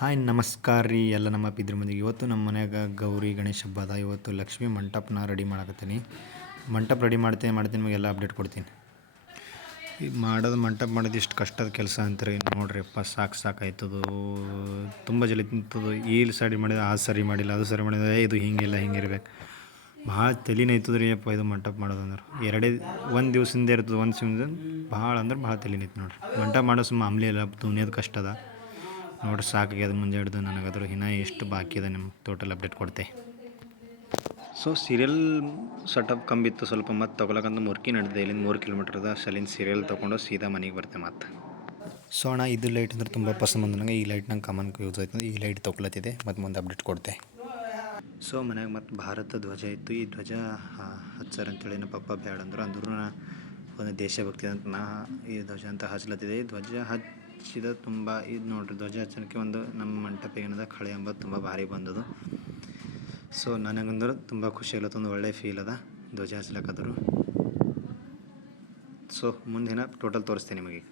Hi, ನಮಸ್ಕಾರ ರೀ ಎಲ್ಲ ನಮ್ಮ ಪಿದ್ರ ಮಂದಿಗೆ. ಇವತ್ತು ನಮ್ಮ ಮನ್ಯಾಗ ಗೌರಿ ಗಣೇಶ ಹಬ್ಬ ಅದ. ಇವತ್ತು ಲಕ್ಷ್ಮಿ ಮಂಟಪನ ರೆಡಿ ಮಾಡಕತ್ತೀನಿ. ಮಂಟಪ ರೆಡಿ ಮಾಡ್ತೀನಿ ಮಾಡ್ತೀನಿ ನಿಮಗೆಲ್ಲ ಅಪ್ಡೇಟ್ ಕೊಡ್ತೀನಿ. ಈ ಮಾಡೋದು ಮಂಟಪ ಮಾಡೋದು ಇಷ್ಟು ಕಷ್ಟದ ಕೆಲಸ ಅಂತಾರೆ. ನೋಡ್ರಿಪ್ಪ, ಸಾಕು ಸಾಕಾಯ್ತದು ತುಂಬ ಜಲ ತಿಂತದು ಈ ಸರಿ ಮಾಡಿದ, ಆ ಸರಿ ಮಾಡಿಲ್ಲ, ಅದು ಸರಿ ಮಾಡಿದ ಇದು ಹಿಂಗಿಲ್ಲ, ಹಿಂಗಿರ್ಬೇಕು. ಭಾಳ ತಲೆನೇ ಐತದ ರೀ ಅಪ್ಪ ಇದು ಮಂಟಪ ಮಾಡೋದಂದ್ರೆ ಎರಡೇ, ಒಂದು ದಿವಸದಿಂದ ಇರ್ತದೆ, ಒಂದು ಸಿಮ್ದ ಭಾಳ ಅಂದ್ರೆ ಭಾಳ ತಲೆನೈತೆ ನೋಡ್ರಿ. ಮಂಟಪ ಮಾಡೋ ಸುಮ್ಮ ಮಾಮೂಲಿ ಇಲ್ಲ ದುನಿಯದ ಕಷ್ಟ ನೋಡ್ರಿ ಸಾಕಾಗ್ಯದ ಮುಂಜೆ ಹಿಡಿದು ನನಗದ್ರ ಇನ್ನೂ ಎಷ್ಟು ಬಾಕಿ ಅದ ನಿಮ್ಮ ಟೋಟಲ್ ಅಪ್ಡೇಟ್ ಕೊಡ್ತೆ. ಸೊ ಸೀರಿಯಲ್ ಸೆಟಪ್ ಕಂಬಿತ್ತು ಸ್ವಲ್ಪ ಮತ್ತೆ ತೊಗೊಳಕಂತ ಮುರ್ಕಿ ನಡೆದಿದೆ. ಇಲ್ಲಿಂದ ಮೂರು ಕಿಲೋಮೀಟರ್ ಅದ. ಸಲಿಂದ ಸೀರಿಯಲ್ ತೊಗೊಂಡು ಸೀದಾ ಮನೆಗೆ ಬರ್ತೆ ಮತ್ತೆ. ಸೊ ಅಣ್ಣ ಇದು ಲೈಟ್ ಅಂದ್ರೆ ತುಂಬ ಪಸಂದ್ ಬಂದ ನನಗೆ ಈ ಲೈಟ್ ನಂಗೆ ಕಾಮನ್ ಯೂಸ್ ಆಯ್ತು ಈ ಲೈಟ್ ತೊಗೊಳತ್ತಿದೆ. ಮತ್ತು ಮುಂದೆ ಅಪ್ಡೇಟ್ ಕೊಡ್ತೆ. ಸೊ ಮನೆಯಾಗ ಮತ್ತು ಭಾರತ ಧ್ವಜ ಇತ್ತು. ಈ ಧ್ವಜ ಹಚ್ಚರ್ ಅಂತೇಳಿ ನಮ್ಮ ಪಪ್ಪ ಬೇಡ ಅಂದರು ಅಂದ್ರೂ ನಾ ಒಂದು ದೇಶಭಕ್ತಿ ಅಂತ ನಾ ಈ ಧ್ವಜ ಅಂತ ಹಚ್ಲತ್ತಿದೆ ಈ ಧ್ವಜ ಹಚ್ಚಿದ ತುಂಬ, ಇದು ನೋಡ್ರಿ ಧ್ವಜ ಹಚ್ಚಲಿಕ್ಕೆ ಒಂದು ನಮ್ಮ ಮಂಟಪ ಏನದ ಕಳೆ ಎಂಬ ತುಂಬ ಭಾರಿ ಬಂದದು. ಸೊ ನನಗಂದ್ರೆ ತುಂಬ ಖುಷಿ ಆಗ್ಲತ್ತ ಒಂದು ಒಳ್ಳೆ ಫೀಲ್ ಅದ ಧ್ವಜ ಹಚ್ಲಕ್ಕದ್ರು ಸೊ ಮುಂದಿನ ಟೋಟಲ್ ತೋರಿಸ್ತೀನಿ ನಿಮಗೆ.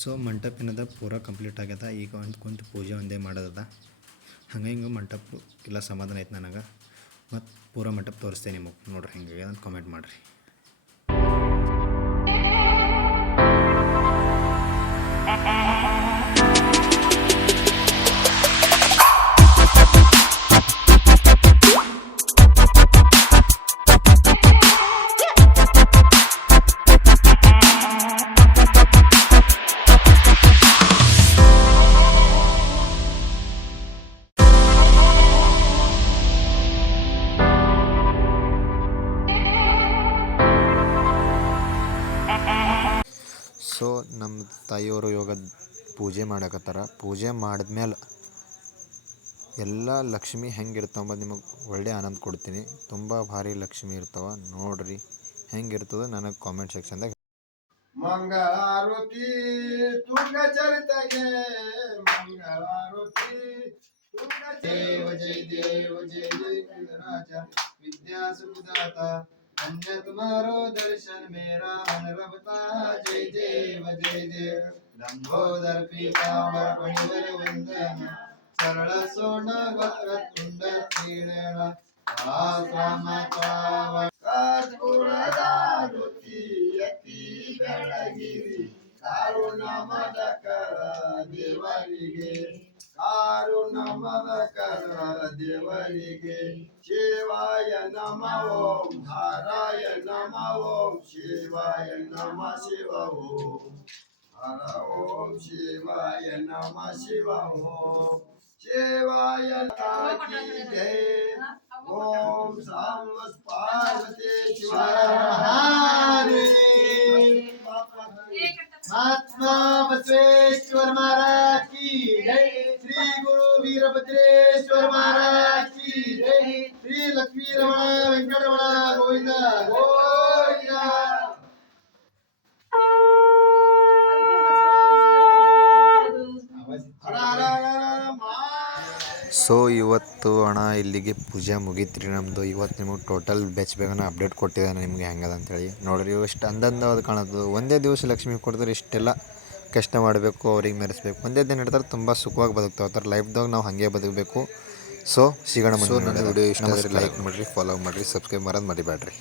ಸೊ ಮಂಟಪ ಏನದ, ಪೂರ ಕಂಪ್ಲೀಟ್ ಆಗ್ಯದ, ಈಗ ಒಂದು ಕುಂತು ಪೂಜೆ ಒಂದೇ ಮಾಡೋದದ. ಹಂಗೆ ಹಿಂಗೆ ಮಂಟಪ ಎಲ್ಲ ಸಮಾಧಾನ ಐತೆ ನನಗೆ. ಮತ್ತು ಪೂರ ಮಂಟಪ ತೋರಿಸ್ತೇನೆ ನಿಮಗೆ, ನೋಡ್ರಿ ಹೆಂಗೆ ಅಂತ ಕಾಮೆಂಟ್ ಮಾಡಿರಿ. ಸೊ ನಮ್ಮ ತಾಯಿಯವರು ಇವಾಗ ಪೂಜೆ ಮಾಡಕತ್ತಾರ. ಪೂಜೆ ಮಾಡಿದ್ಮೇಲೆ ಎಲ್ಲ ಲಕ್ಷ್ಮಿ ಹೆಂಗಿರ್ತಾವ ನಿಮಗೆ ಒಳ್ಳೆ ಆನಂದ ಕೊಡ್ತೀನಿ. ತುಂಬ ಭಾರಿ ಲಕ್ಷ್ಮಿ ಇರ್ತಾವ. ನೋಡ್ರಿ ಹೆಂಗಿರ್ತದ ನನಗೆ ಕಾಮೆಂಟ್ ಸೆಕ್ಷನ್ದಾಗ ಮಂಗಳಾರತಿ ತುಂಗ ಚರಿತೆಗೆ ಮಂಗಳಾರತಿ ಜಯ ದೇವ ಜಯ ಜಯ ರಾಜ ವಿದ್ಯಾಸುದಾತ. सुखदाता धन्य तुम्हारो दर्शन मेरा मन रमता जय देव जय देव लंबोदर पीतांबर फणिवर वंदन सरळ सोन वक्र तुंड क्रीडण ಕಾತ್ಪುರದಾರುತಿ ಯತಿ ಬೆಳಗಿರಿ ಕಾರುಣ ಮದಕರ ದೇವರಿಗೆ ಕಾರುಣ ಮದಕರ ದೇವರಿಗೆ ಶಿವಾಯ ನಮ ಓಂ ಹರಾಯ ನಮ ಓಂ ಶಿವಾಯ ನಮ ಶಿವ ಓಂ ಹರ ಓಂ ಶಿವಾಯ ನಮ ಶಿವ ಓಂ ಶಿವಾಯ ತಾಕಿ ಜಯ ಓಂ ಸಾಂಬ ಪಾರ್ವತಿ ಶಿವಾಯ महात्मा बसवेश्वर महाराज की जय ಶ್ರೀ ಗುರು ವೀರಭದ್ರೇಶ್ವರ ಮಹಾರಾಜ್ ಕಿ ಜೈ. ಶ್ರೀ ಲಕ್ಷ್ಮೀ ರಮಣ ವೆಂಕಟರಮಣ ಗೋವಿಂದ ಗೋವಿಂದ. ಸೊ ಇವತ್ತು ಅಣ್ಣ ಇಲ್ಲಿಗೆ ಪೂಜೆ ಮುಗೀತ್ರಿ ನಮ್ಮದು ಇವತ್ತು ನಿಮಗೆ ಟೋಟಲ್ ಬೆಚ್ಚ ಬೇಗನ ಅಪ್ಡೇಟ್ ಕೊಟ್ಟಿದ್ದಾನೆ ನಿಮಗೆ ಹೆಂಗದ ಅಂತೇಳಿ. ನೋಡ್ರಿ, ಇವು ಇಷ್ಟು ಅಂದಂದವಾದ ಕಾಣೋದು ಒಂದೇ ದಿವಸ ಲಕ್ಷ್ಮಿ ಕೊಡಿದ್ರೆ ಇಷ್ಟೆಲ್ಲ. ಕಷ್ಟ ಮಾಡಬೇಕು ಅವ್ರಿಗೆ ಮೆರೆಸ್ಬೇಕು. ಒಂದೇ ದಿನ ಇಡ್ತಾರೆ ತುಂಬ ಸುಖವಾಗಿ ಬದುಕ್ತಾವೆ. ಥರ ಲೈಫ್ದಾಗ ನಾವು ಹಾಗೆ ಬದುಕಬೇಕು. ಸೊ ಸಿಗೋಣ ಸೊ ನನ್ನ ವಿಡಿಯೋ ಇಷ್ಟ ಆದರೆ ಲೈಕ್ ಮಾಡಿರಿ ಫಾಲೋ ಮಾಡಿರಿ ಸಬ್ಸ್ಕ್ರೈಬ್ ಮಾಡೋದು ಮರಿಬೇಡ್ರಿ.